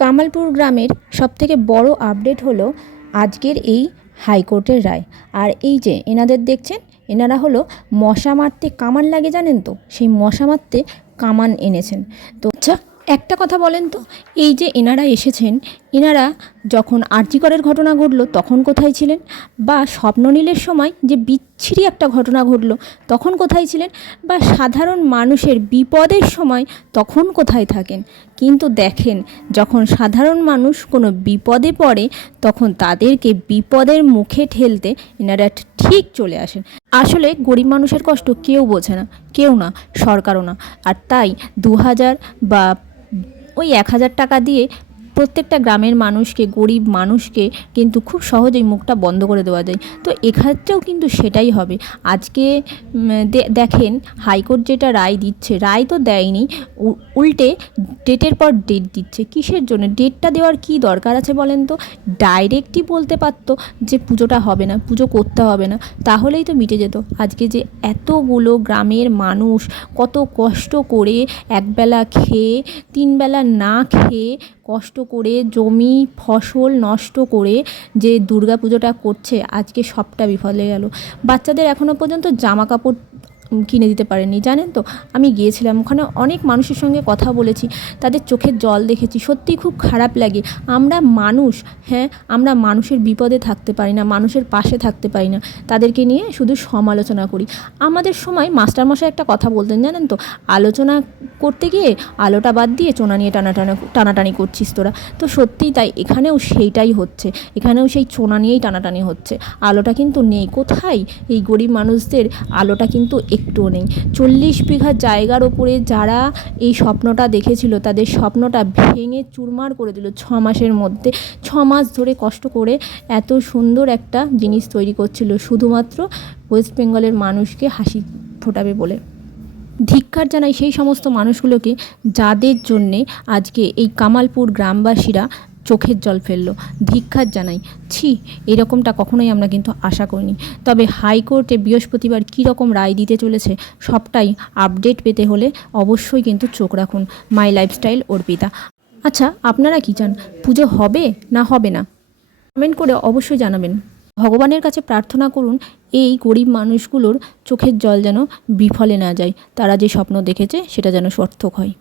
কামালপুর গ্রামের সবথেকে বড় আপডেট হলো আজকের এই হাইকোর্টের রায়। আর এই যে এনাদের দেখছেন, এনারা হলো মশা মারতে কামান লাগে জানেন তো? সেই মশা মারতে কামান এনেছেন। তো আচ্ছা একটা কথা বলেন তো? এই যে এনারা এসেছেন এনারা যখন আর্যিকরের ঘটনা ঘটলো, তখন কোথায় ছিলেন? বা স্বপ্ননীলের সময় যে বিচ্ছিরি একটা ঘটনা ঘটলো, তখন কোথায় ছিলেন? বা সাধারণ মানুষের বিপদের সময় তখন কোথায় থাকেন? কিন্তু দেখেন, যখন সাধারণ মানুষ কোনো বিপদে পড়ে, তখন তাদেরকে বিপদের মুখে ঠেলতে এনারা ঠিক চলে আসেন। আসলে গরিব মানুষের কষ্ট কেউ বোঝে না, কেউ না, সরকারও না। আর তাই দু হাজার বা ওই এক হাজার টাকা দিয়ে প্রত্যেকটা গ্রামের মানুষকে, গরিব মানুষকে কিন্তু খুব সহজেই মুখটা বন্ধ করে দেওয়া যায়। তো এক্ষেত্রেও কিন্তু সেটাই হবে। আজকে দেখেন হাইকোর্ট যেটা রায় দিচ্ছে, রায় তো দেয়নি উল্টে ডেটের পর ডেট দিচ্ছে। কিসের জন্য? ডেটটা দেওয়ার কি দরকার আছে বলেন তো? ডাইরেক্টই বলতে পারতো যে পুজোটা হবে না, পুজো করতে হবে না, তাহলেই তো মিটে যেত। আজকে যে এতগুলো গ্রামের মানুষ কত কষ্ট করে একবেলা খেয়ে, তিনবেলা না খেয়ে কষ্ট করে জমি, ফসল নষ্ট করে যে দুর্গা পুজোটা করছে, আজকে সবটা বিফলে গেল। বাচ্চাদের এখনও পর্যন্ত জামা কাপড় কিনে দিতে পারেনি জানেন তো? আমি গিয়েছিলাম, ওখানে অনেক মানুষের সঙ্গে কথা বলেছি, তাদের চোখের জল দেখেছি, সত্যিই খুব খারাপ লাগে। আমরা মানুষ হ্যাঁ আমরা মানুষের বিপদে থাকতে পারি না, মানুষের পাশে থাকতে পারি না, তাদেরকে নিয়ে শুধু সমালোচনা করি। আমাদের সময় মাস্টারমশাই একটা কথা বলতেন, জানেন তো? আলোচনা করতে গিয়ে আলোটা বাদ দিয়ে চোনা নিয়ে টানাটানা, টানাটানি করছিস তোরা। তো সত্যিই তাই, এখানেও সেইটাই হচ্ছে, এখানেও সেই চোনা নিয়েই টানাটানি হচ্ছে। আলোটা কিন্তু নেই, কোথায়? এই গরিব মানুষদের আলোটা কিন্তু একটুও নেই। চল্লিশ বিঘা জায়গার ওপরে যারা এই স্বপ্নটা দেখেছিল, তাদের স্বপ্নটা ভেঙে চুরমার করে দিল ছ মাসের মধ্যে। ছ মাস ধরে কষ্ট করে এত সুন্দর একটা জিনিস তৈরি করছিল, শুধুমাত্র ওয়েস্ট বেঙ্গলের মানুষকে হাসি ফোটাবে বলে। ধিক্কার জানাই সেই সমস্ত মানুষগুলোকে যাদের জন্যে আজকে এই কামালপুর গ্রামবাসীরা চোখের জল ফেলল, ধিক্কার জানাই, ছি, এরকমটা কখনোই আমরা কিন্তু আশা করিনি। তবে হাইকোর্টে বৃহস্পতিবার কী রকম রায় দিতে চলেছে, সবটাই আপডেট পেতে হলে অবশ্যই কিন্তু চোখ রাখুন। My lifestyle, Arpita. আচ্ছা আপনারা কি চান, পুজো হবে না হবে না? কমেন্ট করে অবশ্যই জানাবেন। ভগবানের কাছে প্রার্থনা করুন, এই গরিব মানুষগুলোর চোখের জল যেন বিফলে না যায়। তারা যে স্বপ্ন দেখেছে, সেটা যেন সার্থক হয়।